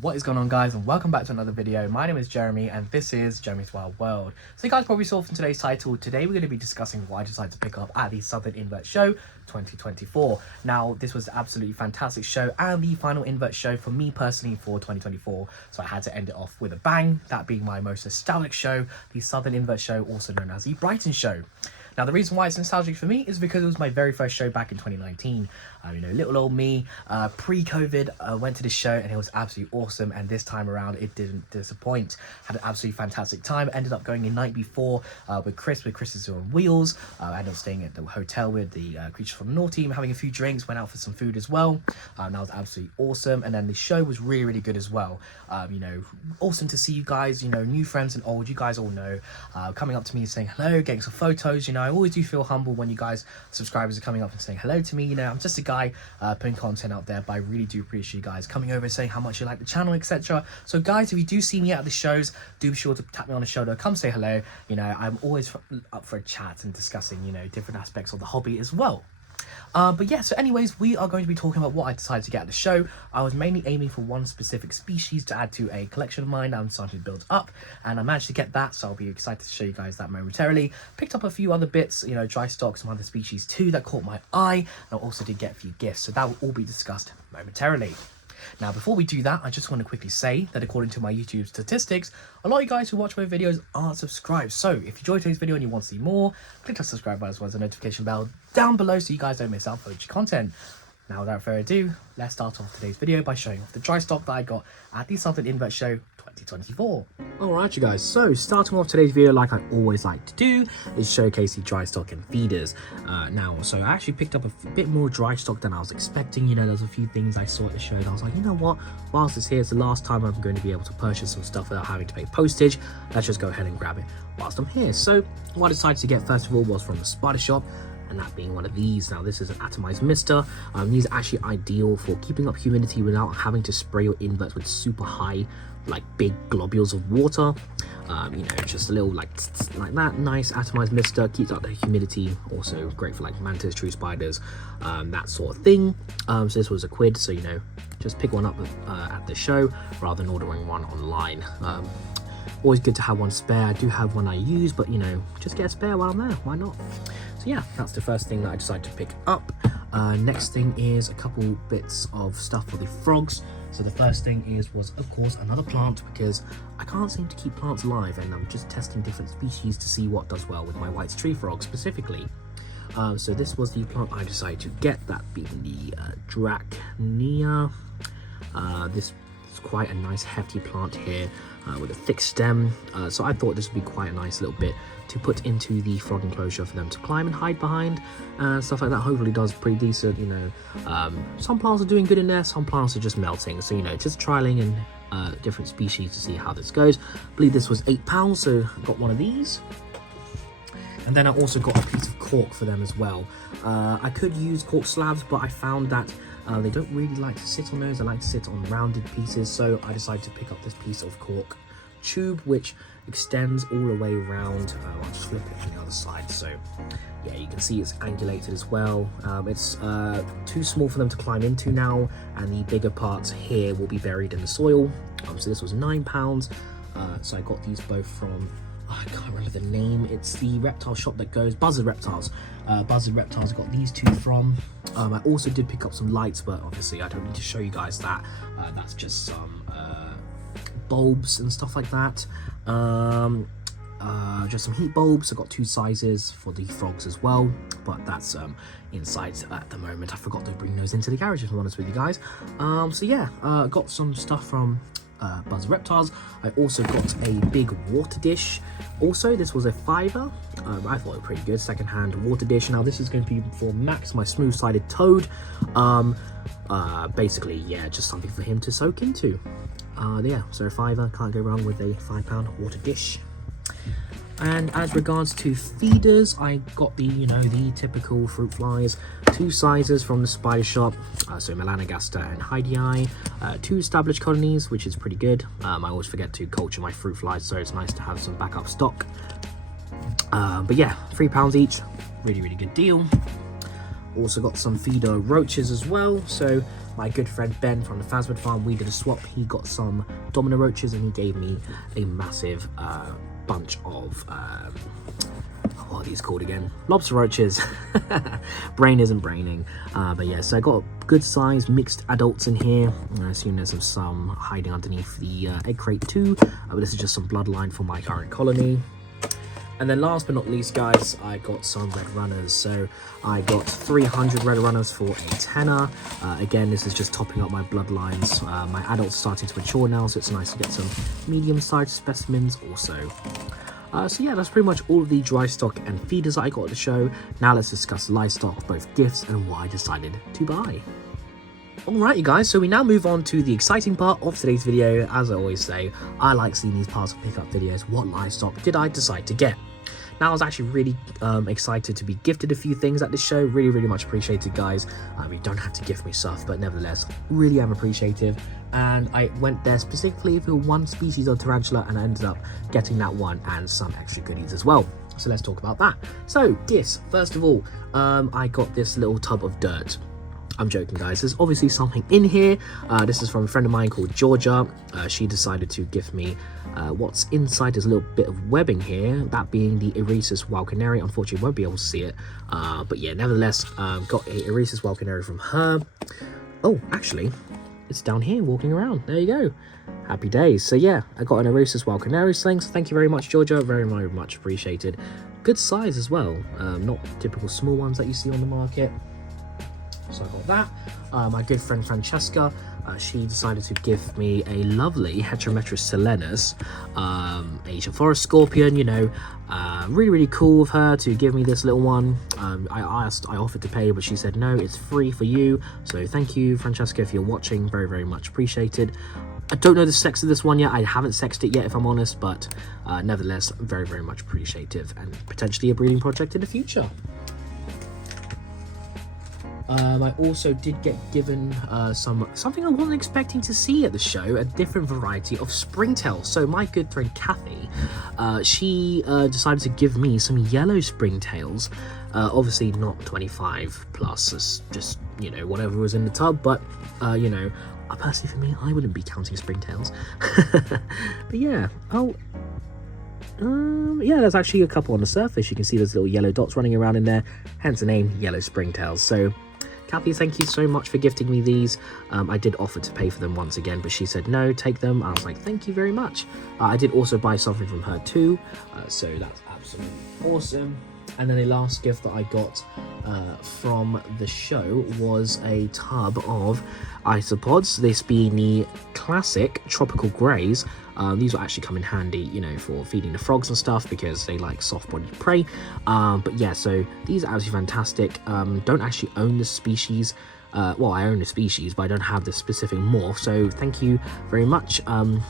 What is going on, guys, and welcome back to another video. My name is Jeremy and this is Jeremy's Wild World. So you guys probably saw from today's title, today we're going to be discussing what I decided to pick up at the Southern Invert show 2024. Now this was an absolutely fantastic show and the final Invert show for me personally for 2024, so I had to end it off with a bang, that being my most nostalgic show, the Southern Invert show, also known as the Brighton show. Now, the reason why it's nostalgic for me is because it was my very first show back in 2019. You know, little old me, pre-COVID, went to this show and it was absolutely awesome. And this time around, it didn't disappoint. Had an absolutely fantastic time. Ended up going the night before with Chris's on Wheels. I ended up staying at the hotel with the Creatures from the North team, having a few drinks, went out for some food as well. That was absolutely awesome. And then the show was really, really good as well. You know, awesome to see you guys, you know, new friends and old, you guys all know, coming up to me and saying hello, getting some photos. You know, I always do feel humble when you guys, subscribers, are coming up and saying hello to me. You know, I'm just a guy putting content out there, but I really do appreciate you guys coming over and saying how much you like the channel, etc. So guys, if you do see me at the shows, do be sure to tap me on the shoulder, come say hello. You know, I'm always up for a chat and discussing, you know, different aspects of the hobby as well. But yeah, so anyways, we are going to be talking about what I decided to get at the show. I was mainly aiming for one specific species to add to a collection of mine that I'm starting to build up, and I managed to get that, so I'll be excited to show you guys that momentarily. Picked up a few other bits, you know, dry stock, some other species too that caught my eye, and I also did get a few gifts, so that will all be discussed momentarily. Now, before we do that, I just want to quickly say that according to my YouTube statistics, a lot of you guys who watch my videos aren't subscribed. So if you enjoyed today's video and you want to see more, click the subscribe button as well as the notification bell down below so you guys don't miss out on future content. Now, without further ado, let's start off today's video by showing off the dry stock that I got at the Southern Invert show 2024. Alright you guys, so starting off today's video like I always like to do is showcase the dry stock and feeders. So I actually picked up a bit more dry stock than I was expecting. You know, there's a few things I saw at the show and I was like, you know what, whilst it's here, it's the last time I'm going to be able to purchase some stuff without having to pay postage. Let's just go ahead and grab it whilst I'm here. So what I decided to get first of all was from the Spider Shop, and that being one of these. Now this is an atomized mister. These are actually ideal for keeping up humidity without having to spray your inverts with super high, like big globules of water. You know, just a little like that. Nice atomized mister, keeps up the humidity. Also great for like mantis, true spiders, that sort of thing. So this was £1, so you know, just pick one up at the show rather than ordering one online. Always good to have one spare. I do have one I use, but you know, just get a spare while I'm there, why not? So yeah, that's the first thing that I decided to pick up. Next thing is a couple bits of stuff for the frogs. So the first thing was of course another plant, because I can't seem to keep plants alive and I'm just testing different species to see what does well with my white tree frog specifically. So this was the plant I decided to get, that being the Dracnea. This is quite a nice hefty plant here with a thick stem, so I thought this would be quite a nice little bit to put into the frog enclosure for them to climb and hide behind and stuff like that. Hopefully does pretty decent. You know, some plants are doing good in there, some plants are just melting, so you know, just trialing and different species to see how this goes. I believe this was £8, so I got one of these. And then I also got a piece of cork for them as well. I could use cork slabs, but I found that they don't really like to sit on those. They like to sit on rounded pieces, so I decided to pick up this piece of cork tube, which extends all the way around. I'll just flip it on the other side, so yeah, you can see it's angulated as well. It's too small for them to climb into now, and the bigger parts here will be buried in the soil. So this was £9, so I got these both from, I can't remember the name, it's the reptile shop that goes Buzzard Reptiles. Buzzard Reptiles, got these two from. I also did pick up some lights, but obviously I don't need to show you guys that. That's just some bulbs and stuff like that. Just some heat bulbs. I got 2 sizes for the frogs as well, but that's inside at the moment. I forgot to bring those into the garage, if I'm honest with you guys. So yeah, got some stuff from Buzzard Reptiles. I also got a big water dish. Also, this was a £5. I thought it was pretty good, second-hand water dish. Now this is going to be for Max, my smooth-sided toad. Basically, yeah, just something for him to soak into. Yeah, so a £5, can't go wrong with a £5 water dish. And as regards to feeders, I got the, you know, the typical fruit flies, 2 sizes from the Spider Shop, so Melanogaster and Heidi, 2 established colonies, which is pretty good. I always forget to culture my fruit flies, so it's nice to have some backup stock. But yeah, £3 each, really, really good deal. Also got some feeder roaches as well, so my good friend Ben from the Phasmid farm, we did a swap. He got some domino roaches and he gave me a massive bunch of what are these called again? Lobster roaches. Brain isn't braining. But yeah, so I got good size mixed adults in here. I assume there's some hiding underneath the egg crate too. But this is just some bloodline for my current colony. And then last but not least, guys, I got some red runners. So I got 300 red runners for a tenner. Again, this is just topping up my bloodlines. My adults are starting to mature now, so it's nice to get some medium-sized specimens also. So yeah, that's pretty much all of the dry stock and feeders that I got at the show. Now let's discuss livestock, both gifts and why I decided to buy. Alright you guys, so we now move on to the exciting part of today's video. As I always say, I like seeing these parts of pickup videos. What livestock did I decide to get? Now I was actually really excited to be gifted a few things at this show. Really much appreciated, guys. You don't have to gift me stuff, but nevertheless, really am appreciative. And I went there specifically for one species of tarantula, and I ended up getting that one and some extra goodies as well. So let's talk about that. So gifts, first of all, I got this little tub of dirt. I'm joking, guys. There's obviously something in here. This is from a friend of mine called Georgia. She decided to gift me what's inside is a little bit of webbing here, that being the Eresus wild canary. Unfortunately, you won't be able to see it. But yeah, nevertheless, got a Eresus wild canary from her. Oh, actually, it's down here walking around. There you go. Happy days. So yeah, I got an Eresus wild canary sling. So thank you very much, Georgia. Very much appreciated. Good size as well. Not typical small ones that you see on the market. So I got that. My good friend Francesca, she decided to give me a lovely Heterometrus selenus, Asian forest scorpion. You know, really cool of her to give me this little one. I offered to pay, but she said no, it's free for you. So thank you, Francesca, if you're watching. Very much appreciated. I don't know the sex of this one yet. I haven't sexed it yet, if I'm honest, but nevertheless, very much appreciative and potentially a breeding project in the future. I also did get given something I wasn't expecting to see at the show, a different variety of springtails. So my good friend Kathy, she decided to give me some yellow springtails. Obviously not 25 plus, it's just, you know, whatever was in the tub, but you know, personally for me, I wouldn't be counting springtails. But yeah, yeah, there's actually a couple on the surface. You can see those little yellow dots running around in there, hence the name Yellow Springtails. So Kathy, thank you so much for gifting me these. I did offer to pay for them once again, but she said no, take them. I was like, thank you very much. I did also buy something from her too, so that's absolutely awesome. And then the last gift that I got from the show was a tub of isopods, this being the classic tropical greys. These will actually come in handy, you know, for feeding the frogs and stuff, because they like soft-bodied prey. But yeah, so these are absolutely fantastic. Don't actually own the species. Well, I own the species, but I don't have the specific morph, so thank you very much. I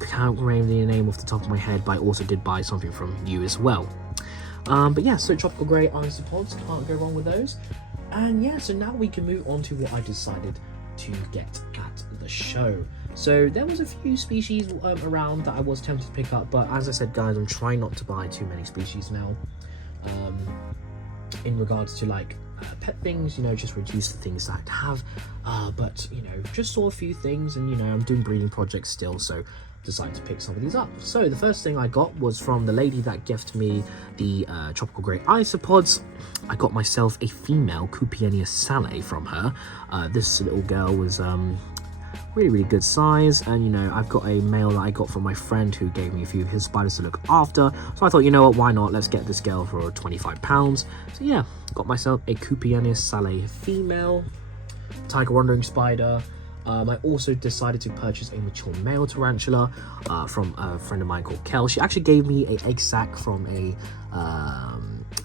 can't remember the name off the top of my head, but I also did buy something from you as well. But yeah, so tropical grey isopods, can't go wrong with those. And yeah, so now we can move on to what I decided to get at the show. So there was a few species around that I was tempted to pick up, but as I said, guys, I'm trying not to buy too many species now. In regards to like pet things, you know, just reduce the things that I have. But you know, just saw a few things, and you know, I'm doing breeding projects still, so decided to pick some of these up. So the first thing I got was from the lady that gifted me the tropical grey isopods. I got myself a female Cupienia sale from her. This little girl was really good size, and you know, I've got a male that I got from my friend who gave me a few of his spiders to look after, so I thought, you know what, why not, let's get this girl for £25. So yeah, got myself a Cupienia sale female tiger wandering spider. I also decided to purchase a mature male tarantula from a friend of mine called Kel. She actually gave me an egg sac from a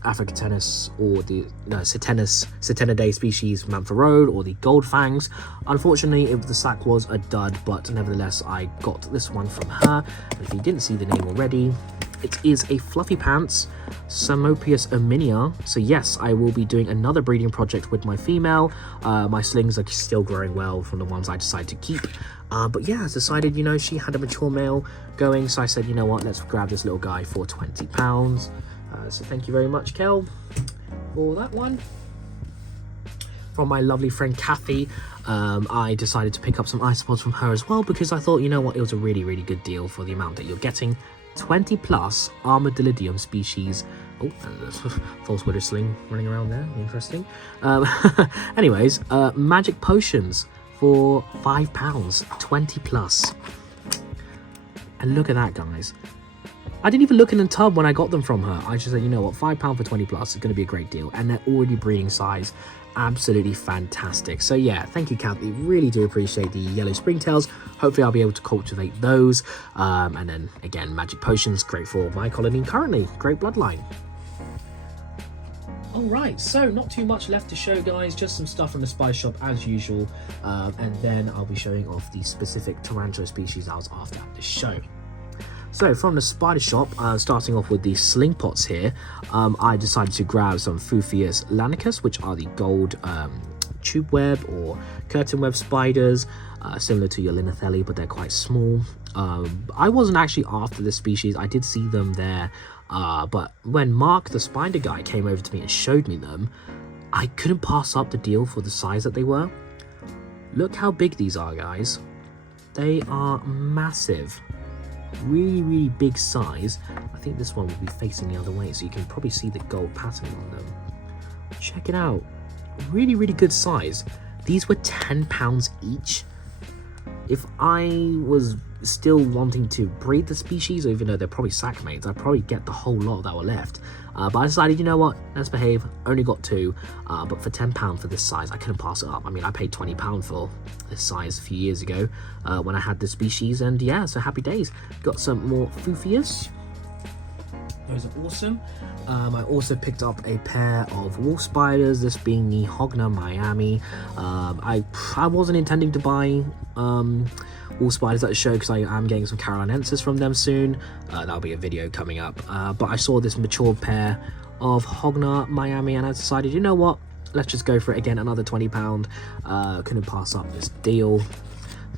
Africanus, or the Satenidae species from Manfred Road, or the gold fangs. Unfortunately, the sac was a dud, but nevertheless, I got this one from her. And if you didn't see the name already, it is a fluffy pants Psamopius erminia. So yes, I will be doing another breeding project with my female. My slings are still growing well from the ones I decided to keep. But yeah, I decided, you know, she had a mature male going, so I said, you know what, let's grab this little guy for £20. So thank you very much, Kel, for that one. from my lovely friend Kathy. I decided to pick up some isopods from her as well because I thought, you know what, it was a really, really good deal for the amount that you're getting. 20 plus Armadillidium species. Oh, false widow sling running around there. Interesting. Anyways, magic potions for £5, 20 plus. And look at that, guys. I didn't even look in the tub when I got them from her. I just said, you know what, £5 for 20 plus is going to be a great deal. And they're already breeding size. Absolutely fantastic. So yeah, thank you, Kathy. Really do appreciate the yellow springtails. Hopefully I'll be able to cultivate those. And then again, magic potions, great for my colony currently. Great bloodline. Alright, so not too much left to show, guys, just some stuff from the spice shop as usual, and then I'll be showing off the specific tarantula species I was after at the show. So from the spider shop, starting off with the sling pots here, I decided to grab some Fufius lanicus, which are the gold tube web or curtain web spiders, similar to your Linothelli, but they're quite small. I wasn't actually after this species, I did see them there, but when Mark the spider guy came over to me and showed me them, I couldn't pass up the deal for the size that they were. Look how big these are, guys. They are massive. Really, really big size. I think this one will be facing the other way, so you can probably see the gold pattern on them. Check it out. Really, really good size. These were £10 each. If I was still wanting to breed the species, even though they're probably sack mates, I'd probably get the whole lot that were left. But I decided, you know what, let's behave. Only got 2, but for £10 for this size, I couldn't pass it up. I mean, I paid £20 for this size a few years ago when I had this species, and yeah, so happy days. Got some more Fufius. Those are awesome. I also picked up a pair of wolf spiders, this being the Hogna Miami. I wasn't intending to buy wolf spiders at the show because I am getting some Carolinensis from them soon. That'll be a video coming up. But I saw this mature pair of Hogna Miami and I decided, you know what, let's just go for it again, another £20. Couldn't pass up this deal.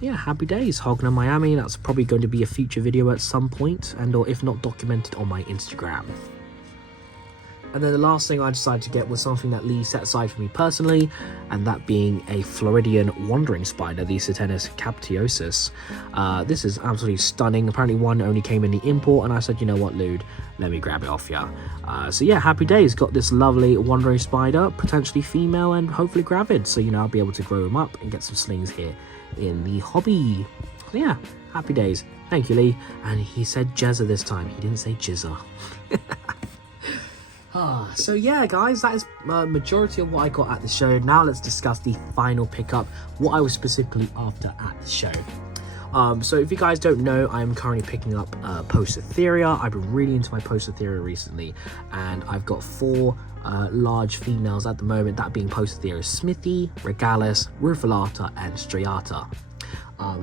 Yeah, happy days. Hogna Miami, that's probably going to be a future video at some point, and or if not, documented on my Instagram. And then the last thing I decided to get was something that Lee set aside for me personally, and that being a Floridian wandering spider, the Satenus captiosus. This is absolutely stunning. Apparently one only came in the import, and I said, you know what, Lude, let me grab it off ya. So yeah, happy days. Got this lovely wandering spider, potentially female and hopefully gravid. So, you know, I'll be able to grow them up and get some slings here in the hobby. So yeah, happy days. Thank you, Lee. And he said Jezza this time. He didn't say Jizza. So yeah, guys, that is majority of what I got at the show. Now let's discuss the final pickup, what I was specifically after at the show. So if you guys don't know, I'm currently picking up Poecitheria. I've been really into my Poecitheria recently, and I've got 4 large females at the moment, that being Poecitheria Smithy, Regalis, Rufilata, and Striata.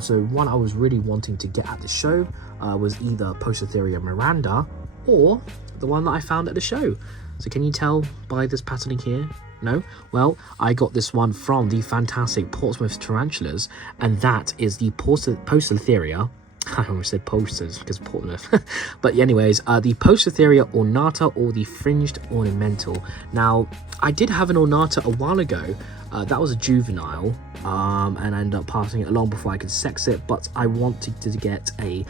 So one I was really wanting to get at the show was either Poecitheria Miranda or the one that I found at the show. So can you tell by this patterning here? No? Well, I got this one from the fantastic Portsmouth Tarantulas, and that is the Poecitheria. I almost said posters because Portsmouth. But anyways, the Poecitheria ornata, or the fringed ornamental. Now, I did have an ornata a while ago. That was a juvenile, and I ended up passing it along before I could sex it, but I wanted to get a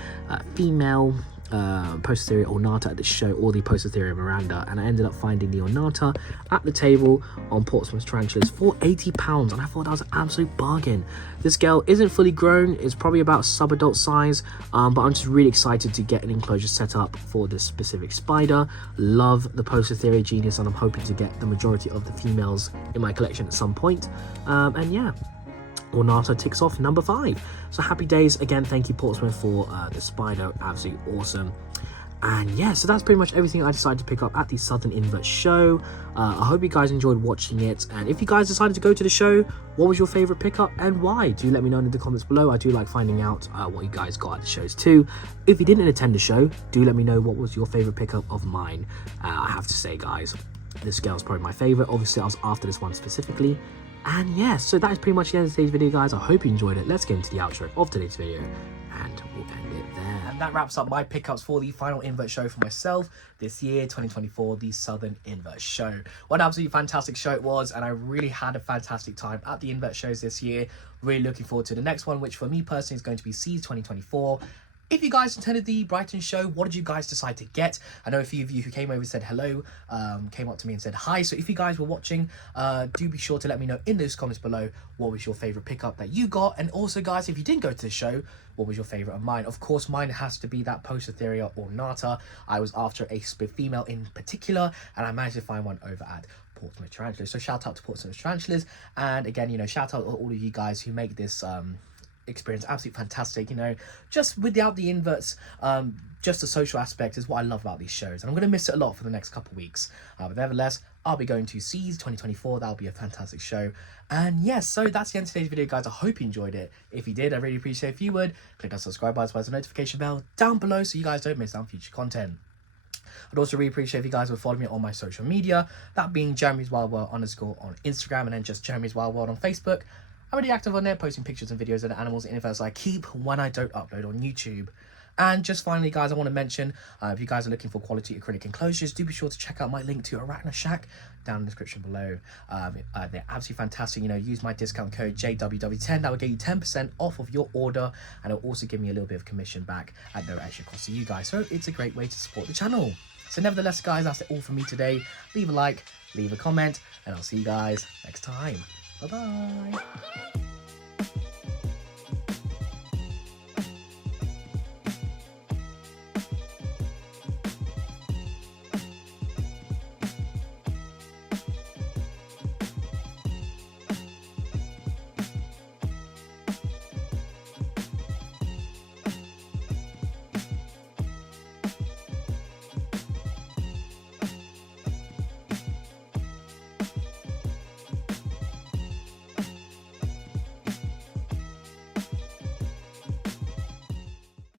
female Poecitheria ornata at the show, or the Poecitheria Miranda, and I ended up finding the ornata at the table on Portsmouth Tarantulas for £80, and I thought that was an absolute bargain. This girl isn't fully grown, it's probably about sub-adult size, but I'm just really excited to get an enclosure set up for this specific spider. Love the Poecitheria genus, and I'm hoping to get the majority of the females in my collection at some point. And yeah, Ornata ticks off number 5. So happy days again. Thank you, Portsmouth, for the spider. Absolutely awesome. And yeah, so that's pretty much everything I decided to pick up at the Southern Invert show. I hope you guys enjoyed watching it, and if you guys decided to go to the show, what was your favorite pickup and why? Do let me know in the comments below. I do like finding out what you guys got at the shows too. If you didn't attend the show, do let me know what was your favorite pickup of mine. I have to say, guys, this girl's probably my favorite. Obviously I was after this one specifically, And yeah, so that is pretty much the end of today's video, guys. I hope you enjoyed it. Let's get into the outro of today's video, and we'll end it there. And that wraps up my pickups for the final Invert show for myself this year, 2024, the Southern Invert show. What an absolutely fantastic show it was, and I really had a fantastic time at the Invert shows this year. Really looking forward to the next one, which for me personally is going to be Seas 2024. If you guys attended the Brighton show, what did you guys decide to get? I know a few of you who came over and said hello, came up to me and said hi. So if you guys were watching, do be sure to let me know in those comments below what was your favourite pickup that you got. And also, guys, if you didn't go to the show, what was your favourite of mine? Of course, mine has to be that Post-Etheria Ornata. I was after a split female in particular, and I managed to find one over at Portsmouth Tarantulas. So shout out to Portsmouth Tarantulas. And again, you know, shout out to all of you guys who make this experience absolutely fantastic. You know, just without the inverts, just the social aspect is what I love about these shows, and I'm going to miss it a lot for the next couple of weeks, but nevertheless, I'll be going to Seas 2024. That'll be a fantastic show. And yes, so that's the end of today's video, guys. I hope you enjoyed it. If you did, I really appreciate if you would click that subscribe button as well as the notification bell down below so you guys don't miss out on future content. I'd also really appreciate if you guys would follow me on my social media, that being Jeremy's Wild World _ on Instagram, and then just Jeremy's Wild World on Facebook. I'm really active on there, posting pictures and videos of the animals and inverts I keep when I don't upload on YouTube. And just finally, guys, I want to mention, if you guys are looking for quality acrylic enclosures, do be sure to check out my link to Arachna Shack down in the description below. They're absolutely fantastic. You know, use my discount code JWW10. That will get you 10% off of your order, and it'll also give me a little bit of commission back at no extra cost to you guys. So it's a great way to support the channel. So nevertheless, guys, that's all from me today. Leave a like, leave a comment, and I'll see you guys next time. Bye-bye.